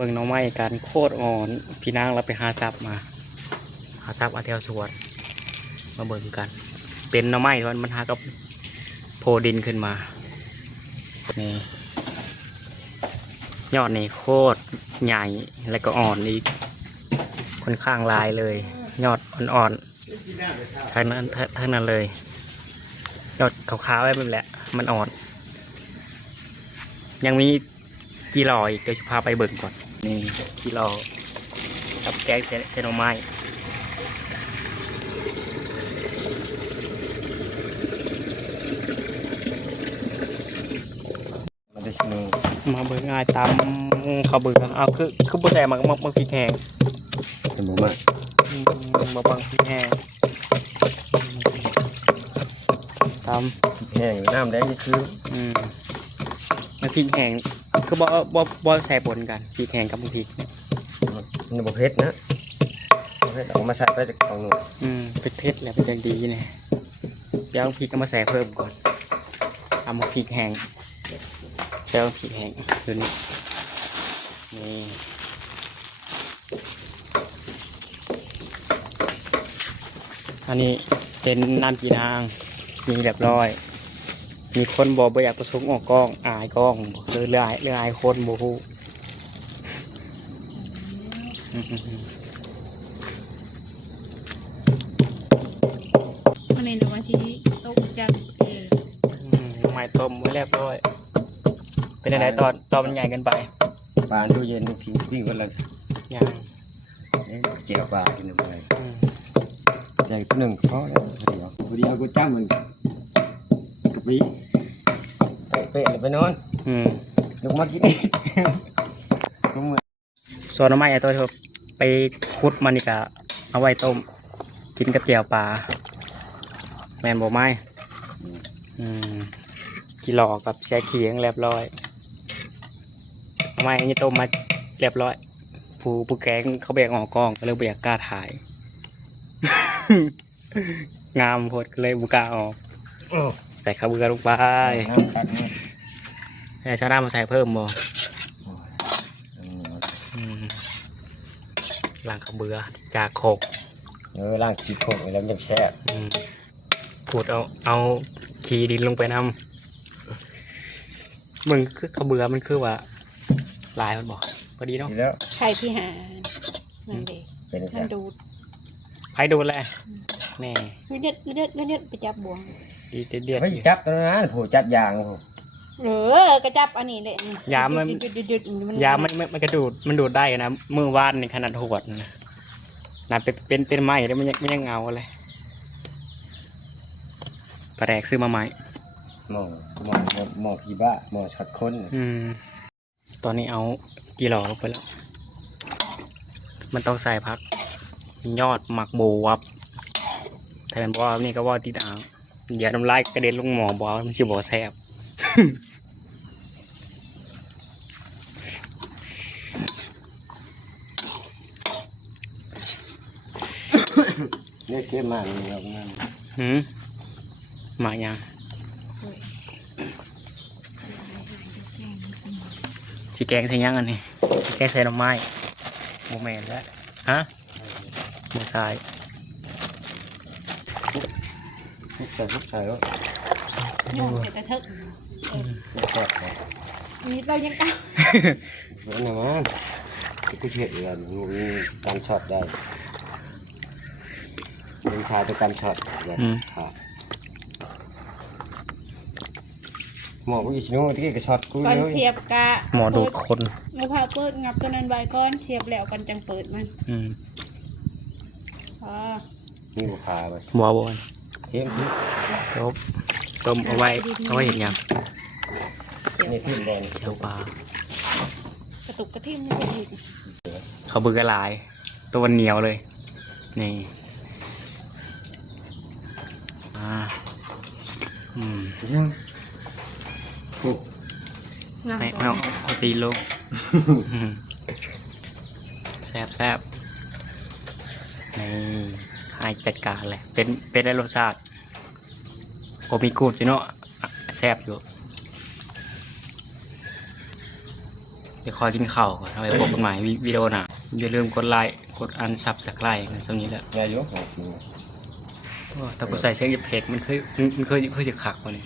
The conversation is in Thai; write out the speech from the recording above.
เบิ่งน้องไม้กันโคตรอ่อนพี่นางเราไปหาซับมาหาซับอาแถวสวนมาเบิ่งกัน เป็นน้องไม้มันหากับโพดินขึ้นมานี่ยอดนี่โคตรใหญ่และก็อ่อนอีกค่อนข้างลายเลย ยอดอ่อนๆทั้งนั้นเลยยอดขาวๆไว้แบบแหละมันอ่อน ยังมีกี่รออีกเดี๋ยวจะพาไปเบิ่งก่อนนี่กี่รอกับแกงเซโนไม้มาเบิ่งง่ายตามเขาเบิ่งเอาคือบ่ใส่มักพริกแห้งเป็นบ่มากบ่บางพริกแห้งตามแห้งน้ำแดงนี่คือพริกแห้งคือบ่ใส่ปนกันพริกแห้งกับพริกมันบ่เผ็ดนะบ่เผ็ดเอามาใส่ไปจากของนู้นเผ็ดแหละเป็นอย่างดีเนี่ยเดี๋ยวพริกก็มาใส่เพิ่มก่อนเอามาพริกแห้งแล้วพริกแห้งตัวนี้นี่อันนี้เป็นน้ำจีนางมีเรียบร้อยมีคนบอกว่าอยากประสงค์ออกกล้องอายกล้องเรื่องอายคนโมโหมันเองว่าชีต้มจังไม้ต้มไว้เรียบร้อยเป็นอะไรตอนมันใหญ่กันไปปลาตู้เย็นทุกทีวิ่งกันเลยยังเจียวปลากินไปใหญ่ตัวหนึ่งพอแล้วเดี๋ยวพอดีเอากูจ้างมันกะปิเป๊ะเลยไปนอนลงมากินส่วนน้ำไม้ไอ้ตัวไปขุดมันนี่กะเอาไว้ต้มกินกับเจียวปลาแมนบ่ไม้กี่หลอกกับแช่เคียงเรียบร้อยน้ำไม้อันนี้ต้มมาเรียบร้อยผู้แกงเขาแบกออกกล้องก็เลยแบกกล้าถ่าย งามโพดก็เลยบุกล้าออกใส่ข้าวเบื่อลงไปแต่ชาดามาใส่เพิ่มบ่ล้างข้าวเบื่อจากโคกล่างขี้โคกแล้วยังแซ่บพูดเอาขี้ดินลงไปนำมึงคือข้าวเบื่อมันคือว่าลายมันบอกพอดีเนาะไข่ที่หานั่นเองมันดูดไผ่ดูดเลยแน่เลือดไปจับบ่วงดีเดือดไม่จับตรงนั้นผู้จับยางผู้กระจับอันนี้เลยยามันกระดูดมันดูดได้นะมือวาดในขนาดหวดน่าเป็นไม้แล้วมันยังเงาเลยปลาแดกซื้อมาใหม่หมอพี่บ้าหมอชัดค้นตอนนี้เอากี่หล่อลงไปแล้วมันต้องใส่พักยอดหมักโบวับแต่เป็นบอกนี่ก็ว่าติดอ่างอย่าทำลายกระเด็นลงหมอบอกมันสิบอกแซ่บเนี่ยเก็บมาเลยครับนั่นมาอย่างสีแกงใส่ยังอันนี้แกงใส่ดอกไม้โมเมนต์แล้วฮะมือซ้ายใส่แล้วโยงแต่ทึกนี่เรายังก้าวนี่มันกูเชื่อเลยมีการช็อตได้เป็นชายเป็นการช็อตแบบขาหมอกูอีกนู้นที่ก็ช็อตกูก่อนเสียบกะหมอดูดคนงูพาเปิดงับตัวนั้นใบก้อนเสียบแล้วกันจังเปิดมันนี่บุพาไปบัวบอลเทียมที่ต้มเอาไว้เห็นยังนี่ที่บอลเที่ยวปลา กระตุกกระทิ่มนี่จะดีเขาบึกกระลายตัวเหนียวเลยนี่ยังไม่เอาตีลงแซ่บนี่ให้จัดการเลยเป็นได้รสชาติโอมีกูดอยู่เนาะแซ่บอยู่ จะคอยกินข้าวก่อนเอาไปพบกันใหม่วิดีโอหน้าอย่าลืมกดไลค์กดอันซับสไครต์กันช่วงนี้แหละ ยายกของ แต่กูใส่เสียงเอฟเฟกต์มันเคยจะขักกว่านี้